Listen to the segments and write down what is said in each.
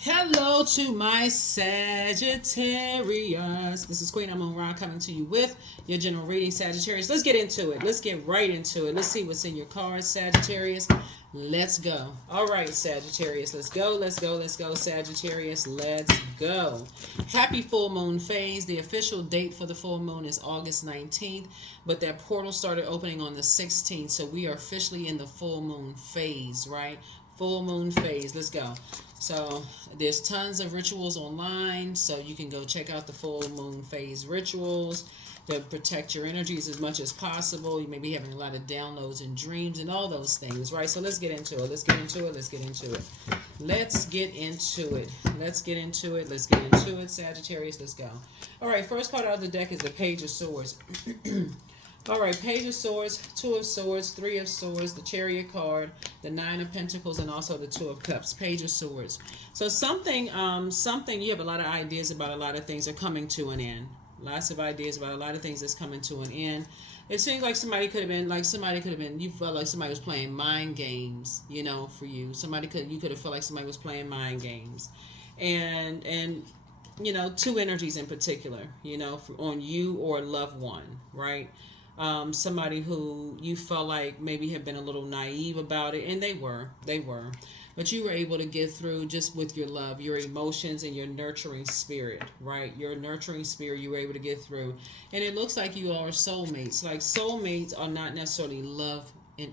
Hello to my Sagittarius. This is Queen Amun Ra coming to you with your general reading, Sagittarius. Let's get into it. Let's get right into it. Let's see what's in your cards, Sagittarius. Let's go. All right, Sagittarius. Let's go. Let's go. Let's go, Sagittarius. Let's go. Happy full moon phase. The official date for the full moon is August 19th, but that portal started opening on the 16th, so we are officially in the full moon phase, right? Full moon phase. Let's go. So there's tons of rituals online, so you can go check out the full moon phase rituals to protect your energies as much as possible. You may be having a lot of downloads and dreams and all those things, right? So let's get into it. Let's get into it. Let's get into it. Let's get into it. Let's get into it. Let's get into it, Sagittarius. Let's go. All right, first card out of the deck is the Page of Swords. All right, Page of Swords, Two of Swords, Three of Swords, the Chariot card, the Nine of Pentacles, and also the Two of Cups. Page of Swords. So something you have a lot of ideas about a lot of things are coming to an end. Lots of ideas about a lot of things that's coming to an end. It seems like you felt like somebody was playing mind games, for you. You could have felt like somebody was playing mind games. And two energies in particular, on you or a loved one, right? Somebody who you felt like maybe had been a little naive about it, and they were, but you were able to get through just with your love, your emotions, and your nurturing spirit, right? Your nurturing spirit, you were able to get through. And it looks like you are soulmates. Like, soulmates are not necessarily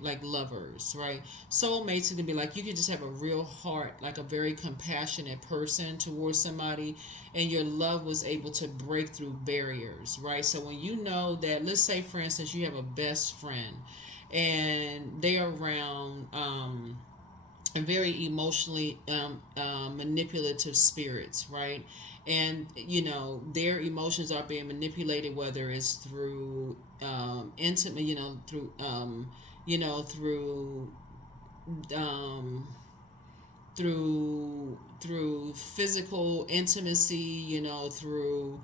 like lovers, right? Soulmates can be like, you could just have a real heart, like a very compassionate person towards somebody, and your love was able to break through barriers, right? So when you know that, let's say for instance you have a best friend and they are around very emotionally manipulative spirits, right? And their emotions are being manipulated, whether it's through intimate, through through physical intimacy, through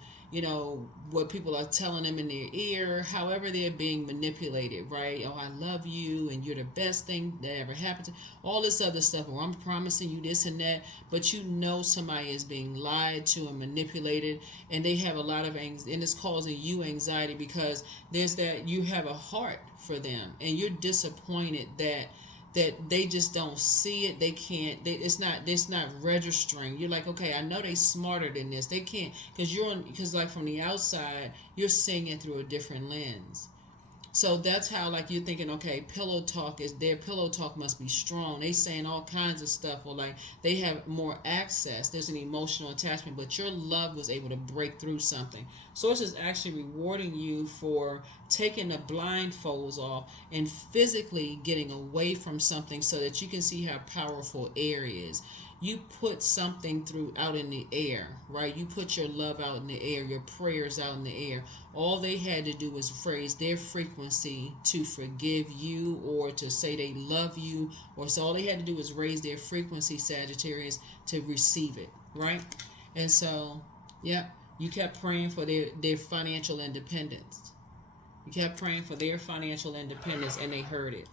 what people are telling them in their ear, however they're being manipulated, right? Oh, I love you and you're the best thing that ever happened to all this other stuff, or I'm promising you this and that, but somebody is being lied to and manipulated, and they have a lot of anxiety, and it's causing you anxiety because there's that you have a heart for them and you're disappointed that they just don't see it. They can't. It's not registering. You're like, okay, I know they smarter than this. They can't, because like from the outside, you're seeing it through a different lens. So that's how, like, you're thinking, okay, their pillow talk must be strong. They saying all kinds of stuff, or like they have more access. There's an emotional attachment, but your love was able to break through something. Source is actually rewarding you for taking the blindfolds off and physically getting away from something so that you can see how powerful air is. You put something out in the air, right? You put your love out in the air, your prayers out in the air. All they had to do was raise their frequency to forgive you, or to say they love you, or so all they had to do was raise their frequency, Sagittarius, to receive it, right? And so, you kept praying for their financial independence. You kept praying for their financial independence, and they heard it.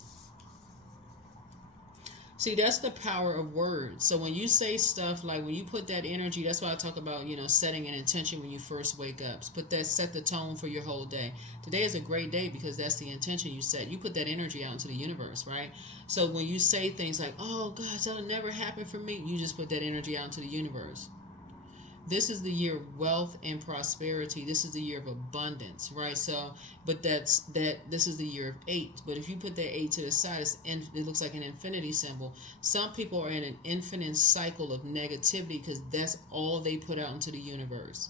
See, that's the power of words. So when you say stuff, like when you put that energy, that's why I talk about, setting an intention when you first wake up. Set the tone for your whole day. Today is a great day because that's the intention you set. You put that energy out into the universe, right? So when you say things like, oh gosh, that'll never happen for me, you just put that energy out into the universe. This is the year of wealth and prosperity. This is the year of abundance, right? So, but this is the year of 8. But if you put that 8 to the side, it looks like an infinity symbol. Some people are in an infinite cycle of negativity because that's all they put out into the universe.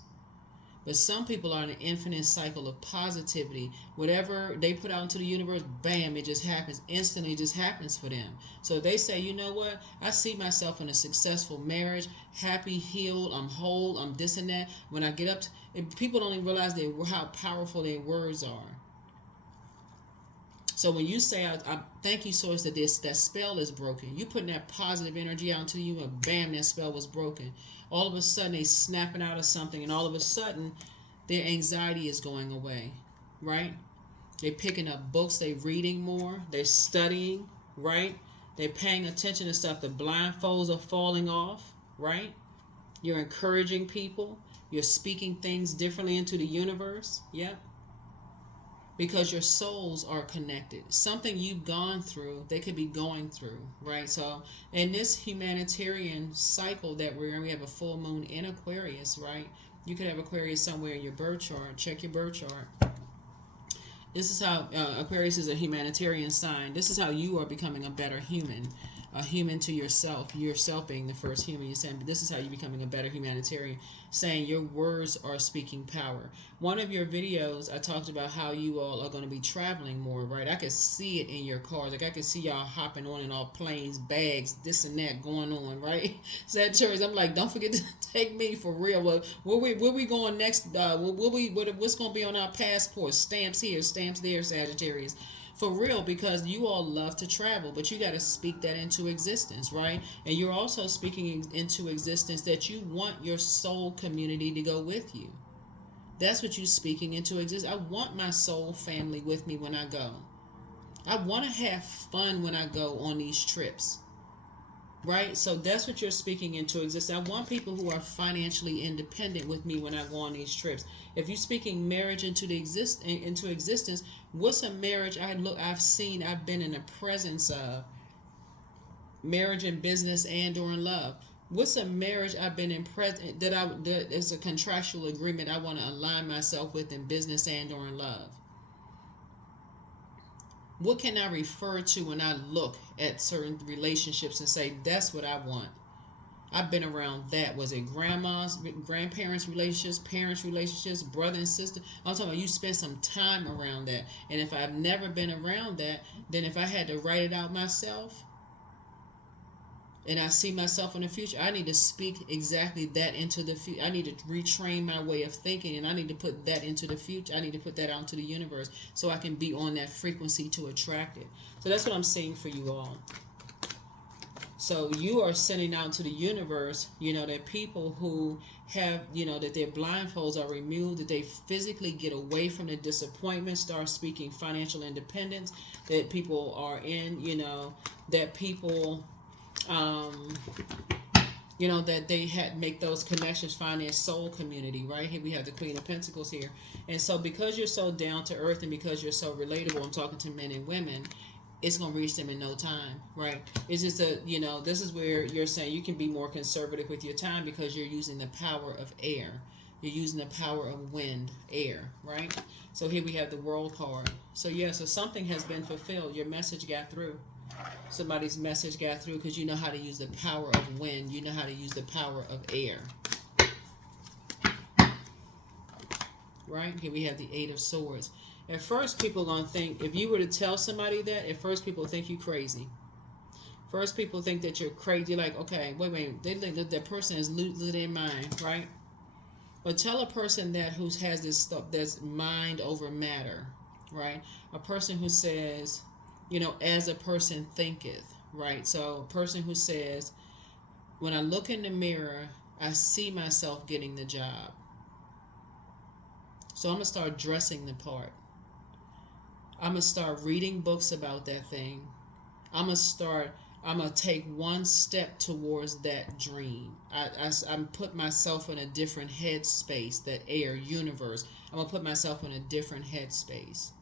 But some people are in an infinite cycle of positivity. Whatever they put out into the universe, bam, it just happens. Instantly, it just happens for them. So they say, you know what? I see myself in a successful marriage, happy, healed, I'm whole, I'm this and that. When I get up, people don't even realize how powerful their words are. So when you say, I thank you, Source, that that spell is broken, you putting that positive energy out into you, and bam, that spell was broken. All of a sudden, they snapping out of something, and all of a sudden, their anxiety is going away, right? They're picking up books, they're reading more, they're studying, right? They're paying attention to stuff. The blindfolds are falling off, right? You're encouraging people. You're speaking things differently into the universe. Yep. Because your souls are connected. Something you've gone through, they could be going through, right? So in this humanitarian cycle that we're in, we have a full moon in Aquarius, right? You could have Aquarius somewhere in your birth chart. Check your birth chart. This is how Aquarius is a humanitarian sign. This is how you are becoming a better human. A human to yourself being the first human. You're saying, but this is how you're becoming a better humanitarian, saying your words are speaking power. One of your videos, I talked about how you all are going to be traveling more, right? I could see it in your cars. Like I could see y'all hopping on and off planes, bags, this and that going on, right? Sagittarius, I'm like, don't forget to take me for real. Well, where we going next? What's going to be on our passport? Stamps here, stamps there, Sagittarius. For real, because you all love to travel, but you got to speak that into existence, right? And you're also speaking into existence that you want your soul community to go with you. That's what you're speaking into existence. I want my soul family with me when I go. I want to have fun when I go on these trips, right? So that's what you're speaking into existence. I want people who are financially independent with me when I go on these trips. If you're speaking marriage into existence, what's a marriage I've been in the presence of? Marriage in business and or in love. What's a marriage I've been in present that is a contractual agreement I want to align myself with in business and or in love? What can I refer to when I look at certain relationships and say that's what I want? I've been around that. Was it grandparents relationships, parents relationships, brother and sister? I'm talking about you spend some time around that. And if I've never been around that, then if I had to write it out myself and I see myself in the future, I need to speak exactly that into the future. I need to retrain my way of thinking, and I need to put that into the future. I need to put that out into the universe so I can be on that frequency to attract it. So that's what I'm saying for you all. So you are sending out to the universe, that people who have, that their blindfolds are removed, that they physically get away from the disappointment, start speaking financial independence, that people are in, that people, that they make those connections, find their soul community, right? Here we have the Queen of Pentacles here. And so because you're so down to earth and because you're so relatable, I'm talking to men and women, it's going to reach them in no time, right? It's just this is where you're saying you can be more conservative with your time because you're using the power of air. You're using the power of wind, air, right? So here we have the World card. So so something has been fulfilled. Your message got through. Somebody's message got through because you know how to use the power of wind. You know how to use the power of air. Right? Here we have the Eight of Swords. At first, people are going to think, if you were to tell somebody that, at first people think you crazy. First, people think that you're crazy. Like, okay, wait. They think that person is losing their mind, right? But tell a person that who has this stuff that's mind over matter, right? A person who says, as a person thinketh, right? So a person who says, when I look in the mirror, I see myself getting the job. So I'm going to start dressing the part. I'm going to start reading books about that thing. I'm going to take one step towards that dream. I'm put myself in a different headspace, that air, universe. I'm going to put myself in a different headspace.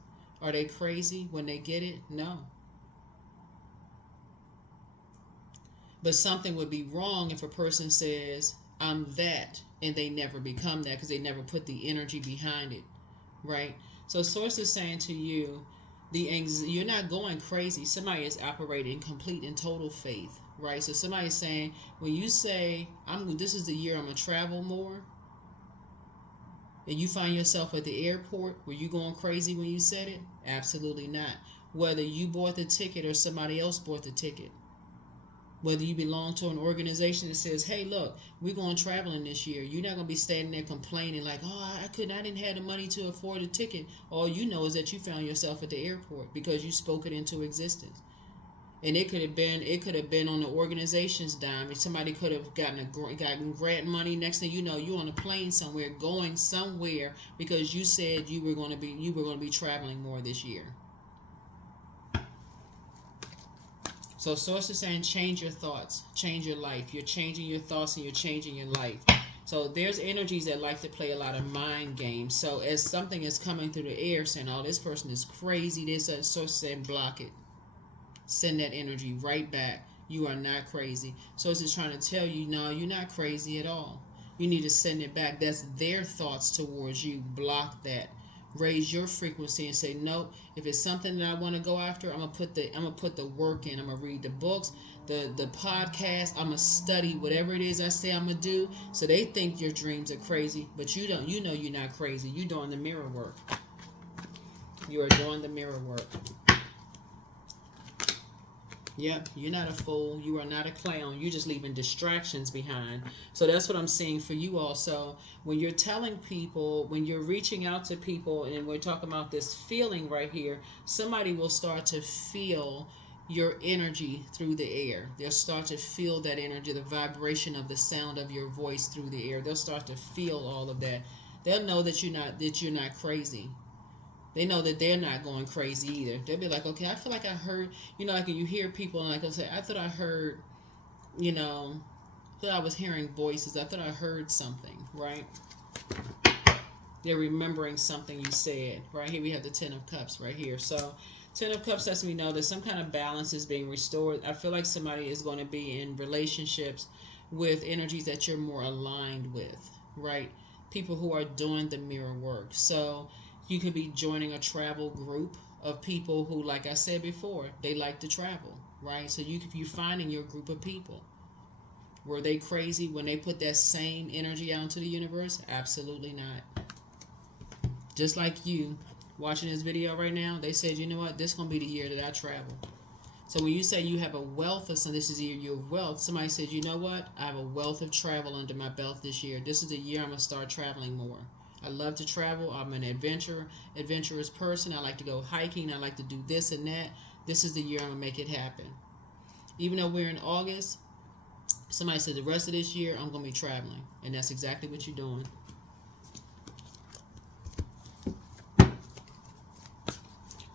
Are they crazy when they get it? No. But something would be wrong if a person says, I'm that, and they never become that because they never put the energy behind it, right? So Source is saying to you, you're not going crazy. Somebody is operating in complete and total faith, right? So somebody's saying, when you say, this is the year I'm going to travel more, and you find yourself at the airport, were you going crazy when you said it? Absolutely not. Whether you bought the ticket or somebody else bought the ticket. Whether you belong to an organization that says, hey, look, we're going traveling this year. You're not going to be standing there complaining like, oh, I didn't have the money to afford a ticket. All you know is that you found yourself at the airport because you spoke it into existence. And it could have been on the organization's dime. And somebody could have gotten grant money. Next thing you know, you're on a plane somewhere, going somewhere because you said you were going to be traveling more this year. So source is saying change your thoughts, change your life. You're changing your thoughts and you're changing your life. So there's energies that like to play a lot of mind games. So as something is coming through the air saying, oh, this person is crazy, this source saying block it. Send that energy right back. You are not crazy. So it's just trying to tell you, no, you're not crazy at all. You need to send it back. That's their thoughts towards you. Block that. Raise your frequency and say, nope. If it's something that I want to go after, I'm gonna put the work in. I'm gonna read the books, the podcast. I'm gonna study whatever it is I say I'm gonna do. So they think your dreams are crazy, but you don't. You know you're not crazy. You're doing the mirror work. You are doing the mirror work. Yep, you're not a fool. You are not a clown. You're just leaving distractions behind. So that's what I'm seeing for you also. When you're telling people, when you're reaching out to people, and we're talking about this feeling right here, somebody will start to feel your energy through the air. They'll start to feel that energy, the vibration of the sound of your voice through the air. They'll start to feel all of that. They'll know that you're not crazy. They know that they're not going crazy either. They'll be like, okay, I feel like I heard, like you hear people and like I say, I thought I heard, I was hearing voices. I thought I heard something, right? They're remembering something you said. Right here we have the Ten of Cups right here. So Ten of Cups lets me know that some kind of balance is being restored. I feel like somebody is going to be in relationships with energies that you're more aligned with, right? People who are doing the mirror work. So you could be joining a travel group of people who, like I said before, they like to travel, right? So you're finding your group of people. Were they crazy when they put that same energy out into the universe? Absolutely not. Just like you watching this video right now, they said, you know what? This is going to be the year that I travel. So when you say you have a wealth of something, this is the year of wealth, somebody said, you know what? I have a wealth of travel under my belt this year. This is the year I'm going to start traveling more. I love to travel. I'm an adventurous person. I like to go hiking. I like to do this and that. This is the year I'm going to make it happen. Even though we're in August, somebody said the rest of this year I'm going to be traveling. And that's exactly what you're doing.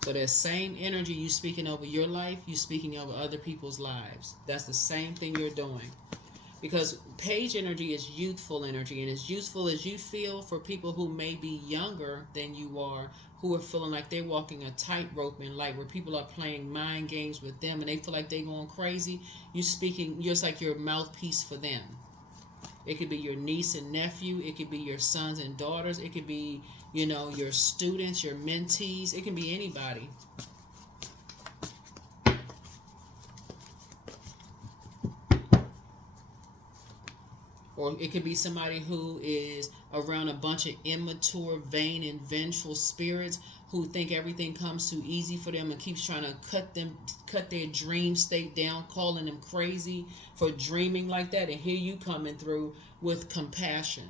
So that same energy you speaking over your life, you speaking over other people's lives. That's the same thing you're doing. Because page energy is youthful energy, and as useful as you feel for people who may be younger than you are, who are feeling like they're walking a tightrope in life, where people are playing mind games with them and they feel like they're going crazy, you're just like your mouthpiece for them. It could be your niece and nephew, it could be your sons and daughters, it could be, your students, your mentees, it can be anybody. Or it could be somebody who is around a bunch of immature, vain, and vengeful spirits who think everything comes too easy for them and keeps trying to cut their dream state down, calling them crazy for dreaming like that. And here you coming through with compassion,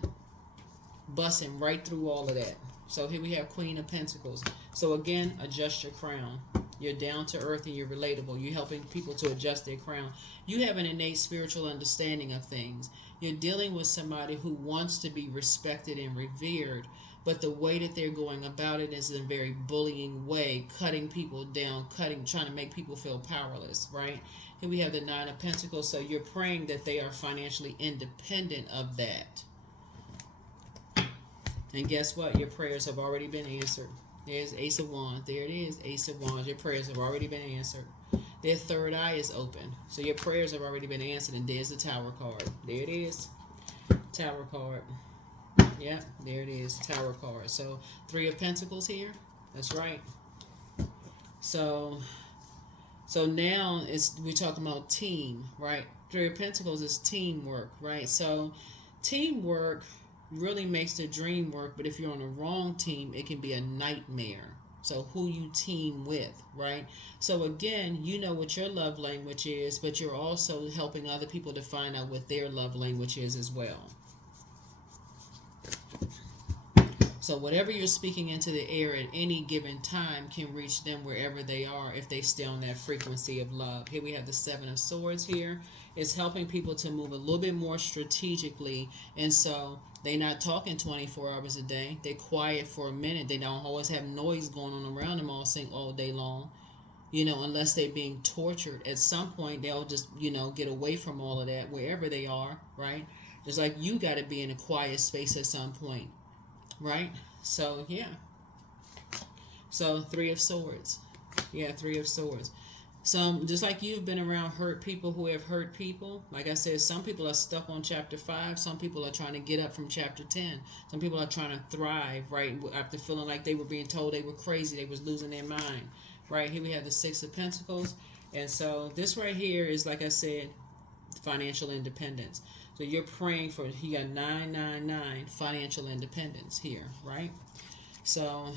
busting right through all of that. So here we have Queen of Pentacles. So again, adjust your crown. You're down to earth and you're relatable. You're helping people to adjust their crown. You have an innate spiritual understanding of things. You're dealing with somebody who wants to be respected and revered, but the way that they're going about it is in a very bullying way, cutting people down, trying to make people feel powerless, right? Here we have the Nine of Pentacles. So you're praying that they are financially independent of that. And guess what? Your prayers have already been answered. There's Ace of Wands. There it is, Ace of Wands. Your prayers have already been answered. Their third eye is open. So your prayers have already been answered. And there's the Tower card. There it is. Tower card. Yeah, there it is. Tower card. So Three of Pentacles here. That's right. So now we're talking about team, right? Three of Pentacles is teamwork, right? So teamwork really makes the dream work, but if you're on the wrong team, it can be a nightmare. So who you team with, right? So again, you know what your love language is, but you're also helping other people to find out what their love language is as well. So whatever you're speaking into the air at any given time can reach them wherever they are if they stay on that frequency of love. Here we have the Seven of Swords here. It's helping people to move a little bit more strategically. And so they're not talking 24 hours a day. They're quiet for a minute. They don't always have noise going on around them all day long. you know, unless they're being tortured. At some point, they'll just, you know, get away from all of that wherever they are, right? Just like you got to be in a quiet space at some point, right? So, yeah. So, Three of Swords. Yeah, Three of Swords. Some, just like you've been around hurt people who have hurt people. Like I said, some people are stuck on chapter 5. Some people are trying to get up from chapter 10. Some people are trying to thrive, right? After feeling like they were being told they were crazy. They was losing their mind, right? Here we have the Six of Pentacles. And so this right here is, like I said, financial independence. So you're praying for, you got 999, financial independence here, right? So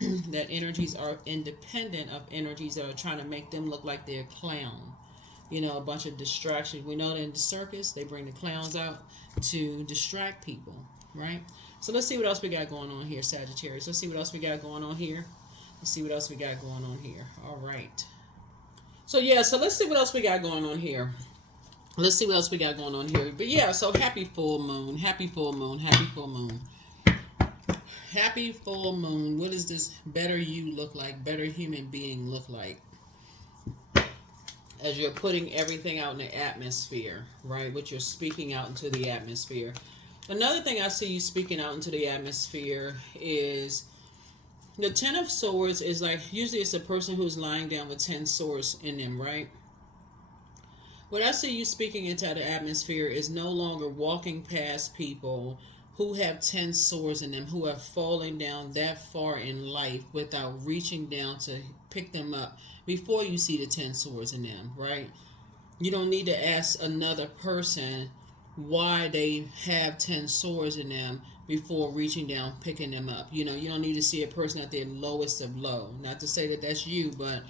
that energies are independent of energies that are trying to make them look like they're a clown. You know, a bunch of distractions. We know that in the circus, they bring the clowns out to distract people, right? So let's see what else we got going on here, Sagittarius. Let's see what else we got going on here. Let's see what else we got going on here. All right. So yeah, so let's see what else we got going on here. Let's see what else we got going on here. But yeah, so happy full moon. Happy full moon. Happy full moon. Happy full moon. What does this better you look like? Better human being look like? As you're putting everything out in the atmosphere, right? What you're speaking out into the atmosphere. Another thing I see you speaking out into the atmosphere is the Ten of Swords is like, usually it's a person who's lying down with 10 swords in them, right? What I see you speaking into the atmosphere is no longer walking past people who have 10 swords in them, who are falling down that far in life without reaching down to pick them up before you see the 10 swords in them, right? You don't need to ask another person why they have 10 swords in them before reaching down, picking them up. You know, you don't need to see a person at their lowest of low. Not to say that that's you, but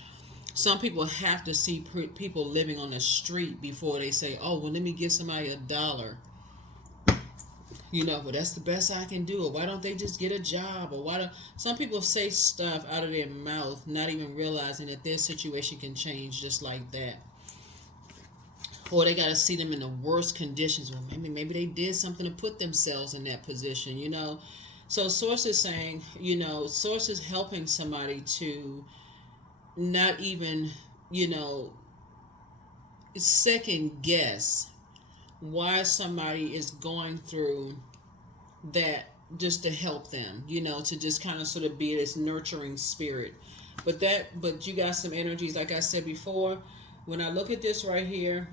some people have to see people living on the street before they say, oh, well, let me give somebody $1. You know, but that's the best I can do. Or why don't they just get a job? Or why don't some people say stuff out of their mouth, not even realizing that their situation can change just like that. Or they got to see them in the worst conditions. Well, maybe they did something to put themselves in that position, you know. So Source is saying, you know, Source is helping somebody to not even, you know, second guess why somebody is going through that, just to help them, you know, to just kind of sort of be this nurturing spirit. But you got some energies, like I said before, when I look at this right here,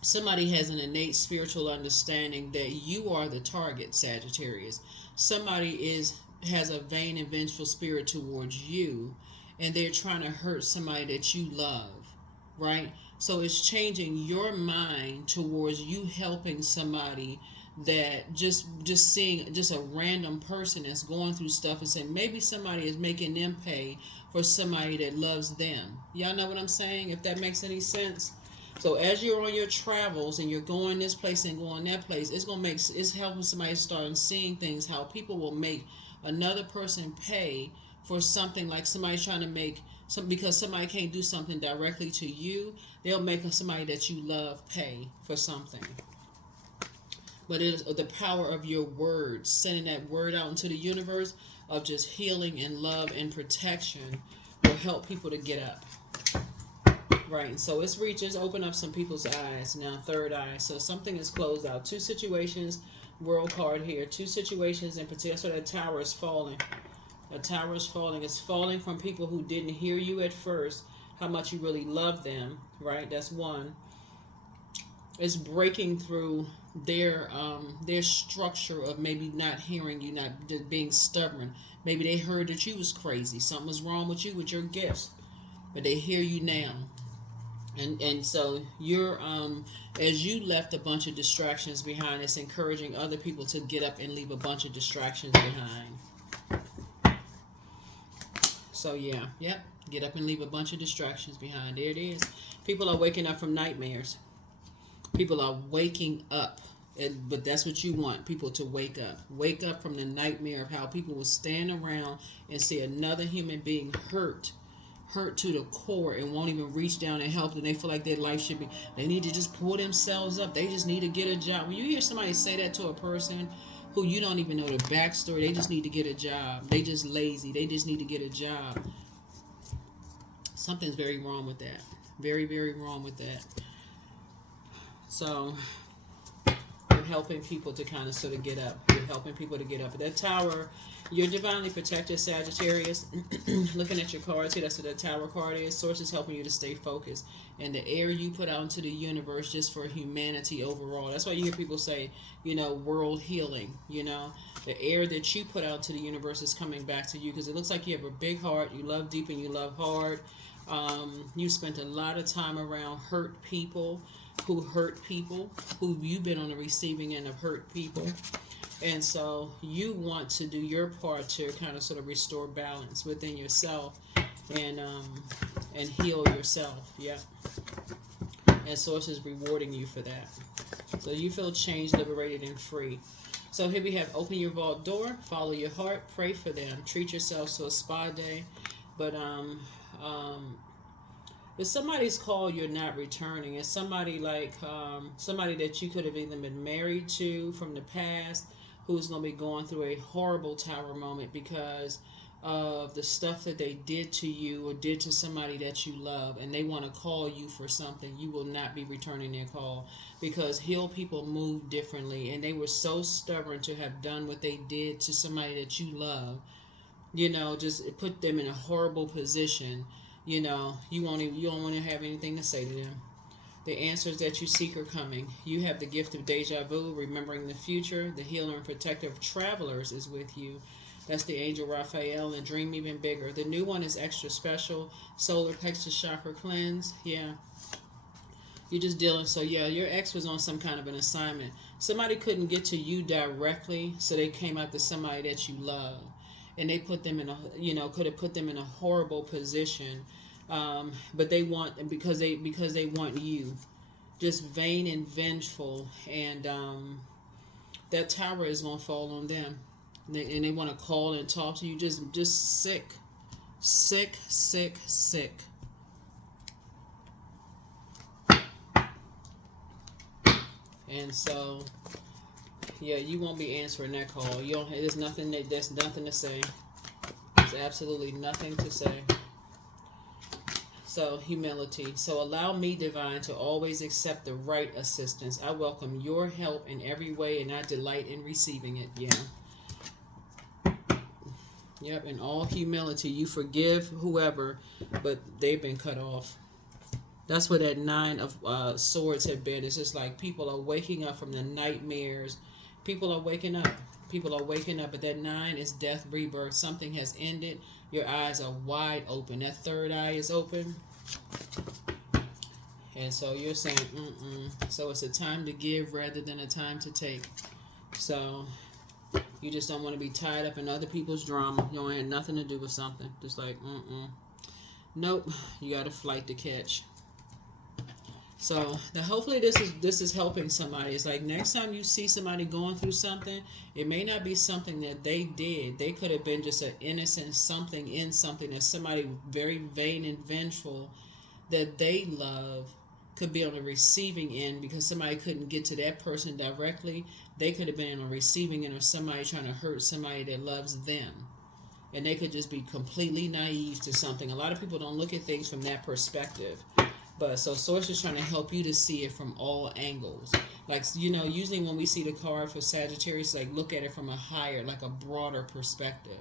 somebody has an innate spiritual understanding that you are the target, Sagittarius. Somebody has a vain and vengeful spirit towards you, and they're trying to hurt somebody that you love, right? So it's changing your mind towards you helping somebody that just seeing just a random person that's going through stuff and saying maybe somebody is making them pay for somebody that loves them. Y'all know what I'm saying? If that makes any sense. So as you're on your travels and you're going this place and going that place, it's helping somebody start seeing things, how people will make another person pay for something, like somebody's trying to make some, because somebody can't do something directly to you, they'll make somebody that you love pay for something. But it is the power of your words, sending that word out into the universe of just healing and love and protection will help people to get up. Right, so it's reaches, open up some people's eyes. Now, third eye. So something is closed out. 2 situations, world card here. 2 situations in particular. So that tower is falling. The tower is falling. It's falling from people who didn't hear you at first, how much you really love them, right? That's one. It's breaking through their structure of maybe not hearing you, not being stubborn. Maybe they heard that you was crazy. Something was wrong with you, with your gifts. But they hear you now. And so you're, as you left a bunch of distractions behind, it's encouraging other people to get up and leave a bunch of distractions behind. So yeah, yep, get up and leave a bunch of distractions behind. There it is. People are waking up from nightmares. People are waking up, but that's what you want, people to wake up. Wake up from the nightmare of how people will stand around and see another human being hurt to the core and won't even reach down and help, and they feel like their life should be, they need to just pull themselves up. They just need to get a job. When you hear somebody say that to a person who you don't even know the backstory, they just need to get a job. They just lazy. They just need to get a job. Something's very wrong with that. Very, very wrong with that. So you're helping people to kind of sort of get up. You're helping people to get up. But that Tower, you're divinely protected, Sagittarius. Looking at your cards here, that's what that Tower card is. Source is helping you to stay focused. And the air you put out into the universe just for humanity overall. That's why you hear people say, you know, world healing. You know, the air that you put out to the universe is coming back to you, because it looks like you have a big heart. You love deep and you love hard. You spent a lot of time around hurt people who hurt people, who you've been on the receiving end of hurt people. And so you want to do your part to kind of sort of restore balance within yourself and heal yourself. Yeah. And Source is rewarding you for that. So you feel changed, liberated, and free. So here we have open your vault door, follow your heart, pray for them, treat yourself to a spa day. But if somebody's call you're not returning, it's somebody like somebody that you could have even been married to from the past, who's going to be going through a horrible Tower moment because of the stuff that they did to you or did to somebody that you love, and they want to call you for something. You will not be returning their call, because healed people move differently, and they were so stubborn to have done what they did to somebody that you love. You know, just put them in a horrible position. You know, you don't want to have anything to say to them. The answers that you seek are coming. You have the gift of deja vu, remembering the future. The healer and protector of travelers is with you. That's the angel Raphael, and dream even bigger. The new one is extra special. Solar plexus chakra cleanse. Yeah. You're just dealing. So yeah, your ex was on some kind of an assignment. Somebody couldn't get to you directly, so they came after somebody that you love. And they put them in a, you know, could have put them in a horrible position. But they want, because they want you. Just vain and vengeful. And that Tower is going to fall on them. And they want to call and talk to you. Just sick. Sick, sick, sick. And so, yeah, you won't be answering that call. You don't. There's nothing to say. There's absolutely nothing to say. So, humility. So, allow me, divine, to always accept the right assistance. I welcome your help in every way, and I delight in receiving it. Yeah. Yep. In all humility, you forgive whoever, but they've been cut off. That's what that 9 of Swords had been. It's just like people are waking up from the nightmares. People are waking up. People are waking up. But that 9 is death, rebirth. Something has ended. Your eyes are wide open. That third eye is open. And so you're saying, So it's a time to give rather than a time to take. So you just don't want to be tied up in other people's drama. You don't have nothing to do with something. Just like, Nope. You got a flight to catch. So hopefully this is helping somebody. It's like next time you see somebody going through something, it may not be something that they did. They could have been just an innocent something in something that somebody very vain and vengeful that they love could be on the receiving end, because somebody couldn't get to that person directly. They could have been on the receiving end of somebody trying to hurt somebody that loves them. And they could just be completely naive to something. A lot of people don't look at things from that perspective. But so Source is trying to help you to see it from all angles. Like, you know, usually when we see the card for Sagittarius, like look at it from a higher, like a broader perspective.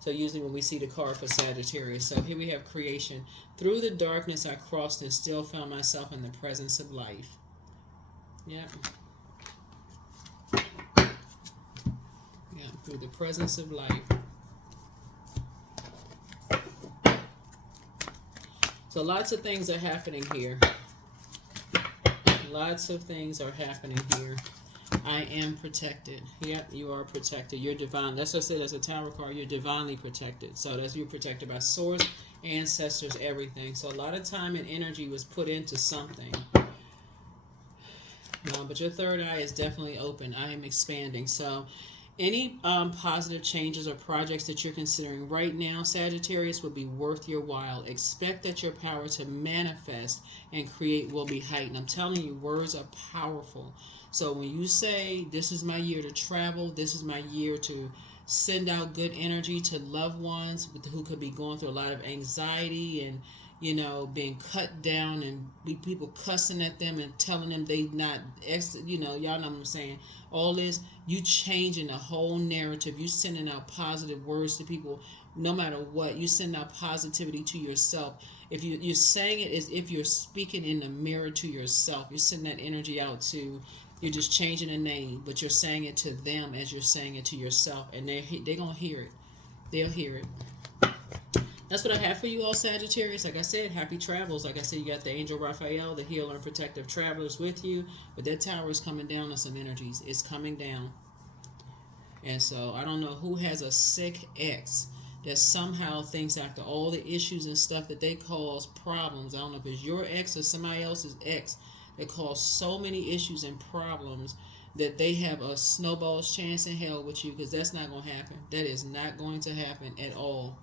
So usually when we see the card for Sagittarius. So here we have creation. Through the darkness I crossed and still found myself in the presence of life. Yep. Yeah, through the presence of life. So lots of things are happening here. Lots of things are happening here. I am protected. Yep, you are protected. You're divine. That's what I said as a Tower card. You're divinely protected. So that's, you're protected by source, ancestors, everything. So a lot of time and energy was put into something. But your third eye is definitely open. I am expanding. So any positive changes or projects that you're considering right now, Sagittarius, would be worth your while. Expect that your power to manifest and create will be heightened. I'm telling you, words are powerful. So when you say, this is my year to travel, this is my year to send out good energy to loved ones who could be going through a lot of anxiety and, you know, being cut down and people cussing at them and telling them they not, you know, y'all know what I'm saying. All this, you changing the whole narrative. You sending out positive words to people, no matter what. You send out positivity to yourself. If you're saying it as if you're speaking in the mirror to yourself. You're sending that energy out to. You're just changing the name, but you're saying it to them as you're saying it to yourself, and they're gonna hear it. They'll hear it. That's what I have for you all, Sagittarius. Like I said, happy travels. Like I said, you got the angel Raphael, the healer and protective travelers with you. But that tower is coming down on some energies. It's coming down. And so I don't know who has a sick ex that somehow thinks after all the issues and stuff that they cause problems. I don't know if it's your ex or somebody else's ex that cause so many issues and problems that they have a snowball's chance in hell with you, because that's not going to happen. That is not going to happen at all.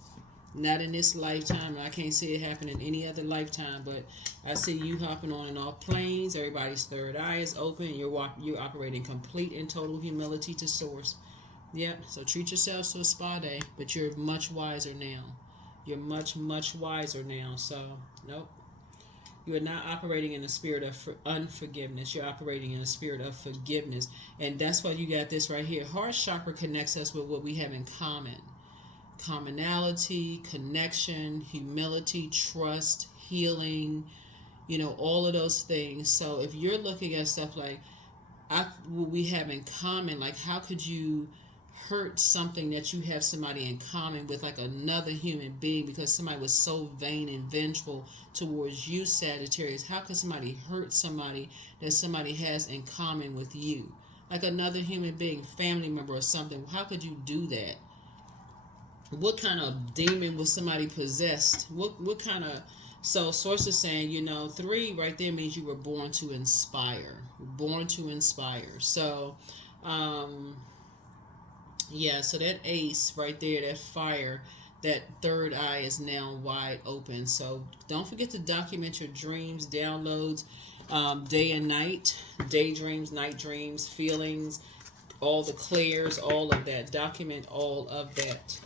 Not in this lifetime. I can't see it happen in any other lifetime, but I see you hopping on and off planes. Everybody's third eye is open. You're operating complete and total humility to source. Yep. So treat yourselves to a spa day, but you're much wiser now. You're much, much wiser now. So, nope. You are not operating in the spirit of unforgiveness. You're operating in the spirit of forgiveness. And that's why you got this right here. Heart chakra connects us with what we have in common. Commonality, connection, humility, trust, healing, you know, all of those things. So if you're looking at stuff like what we have in common, like how could you hurt something that you have somebody in common with, like another human being, because somebody was so vain and vengeful towards you, Sagittarius? How could somebody hurt somebody that somebody has in common with you? Like another human being, family member or something. How could you do that? What kind of demon was somebody possessed? What kind of... So source is saying, you know, 3 right there means you were born to inspire. Born to inspire. So, yeah, so that ace right there, that fire, that third eye is now wide open. So don't forget to document your dreams, downloads, day and night, daydreams, night dreams, feelings, all the clears, all of that. Document all of that.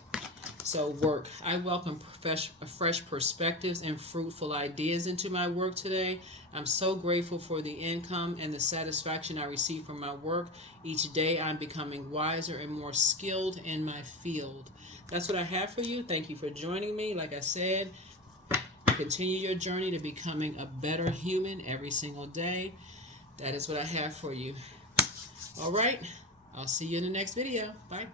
So work. I welcome fresh perspectives and fruitful ideas into my work today. I'm so grateful for the income and the satisfaction I receive from my work. Each day I'm becoming wiser and more skilled in my field. That's what I have for you. Thank you for joining me. Like I said, continue your journey to becoming a better human every single day. That is what I have for you. All right. I'll see you in the next video. Bye.